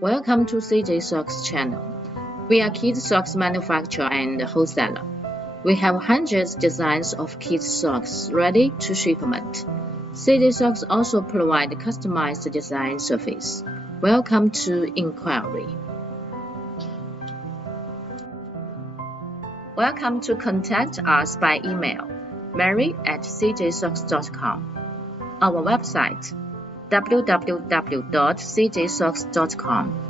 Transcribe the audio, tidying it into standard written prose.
Welcome to CJSocks channel. We are kids socks manufacturer and wholesaler. We have hundreds designs of kids socks ready to shipment. CJSocks also provide customized design service. Welcome to inquiry. Welcome to contact us by email mary@cjsocks.com. Our website www.cjsocks.com.